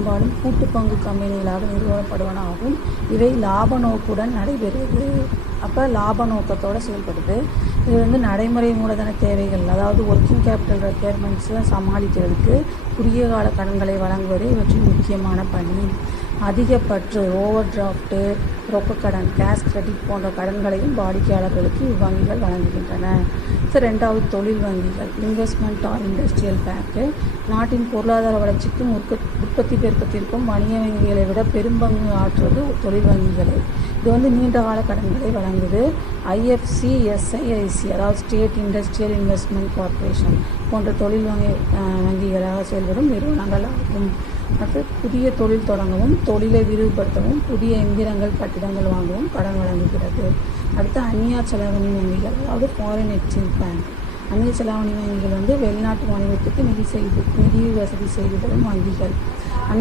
பெரும்பாலும் கூட்டு பங்கு கம்பெனிகளாக நிறுவப்படுவன ஆகும். இவை லாப நோக்குடன் நடைபெறுது. அப்போ லாப நோக்கத்தோடு செயல்படுது. இது வந்து நடைமுறை மூலதன தேவைகள், அதாவது ஒர்க்கிங் கேபிட்டல் ரெக்யர்மெண்ட்ஸை சமாளிக்கிறதுக்கு குறுகிய கால கடன்களை வழங்குவதே இவற்றின் முக்கியமான பணி. அதிக பற்று, ஓவர் டிராஃப்ட்டு, ரொக்கக்கடன், கேஷ் கிரெடிட் போன்ற கடன்களையும் வாடிக்கையாளர்களுக்கு இவ்வங்கிகள் வழங்குகின்றன. ரெண்டாவது தொழில் வங்கிகள், இன்வெஸ்ட்மெண்ட் ஆர் இண்டஸ்ட்ரியல் பேங்க்கு. நாட்டின் பொருளாதார வளர்ச்சிக்கும் உற்பத்தி பெருக்கத்திற்கும் வணிக வங்கிகளை விட பெரும்பங்கு ஆற்றுவது தொழில் வங்கிகளே. இது வந்து நீண்ட கால கடன்களை வழங்குது. ஐஎஃப்சி, எஸ்ஐஐசி, அதாவது ஸ்டேட் இண்டஸ்ட்ரியல் இன்வெஸ்ட்மெண்ட் கார்ப்பரேஷன் போன்ற தொழில் வங்கிகளாக செயல்படும் நிறுவனங்கள் ஆகும். அடுத்து புதிய தொழில் தொடங்கவும் தொழிலை விரிவுபடுத்தவும் புதிய எந்திரங்கள் கட்டிடங்கள் வாங்கவும் கடன் வழங்குகிறது. அடுத்து அந்நிய செலாவணி வங்கிகள், அதாவது ஃபாரின் எக்ஸ்சேஞ்ச் பேங்க். அந்நிய செலாவணி வங்கிகள் வந்து வெளிநாட்டு வணிகத்துக்கு நிதி வசதி செய்து தரும் வங்கிகள்.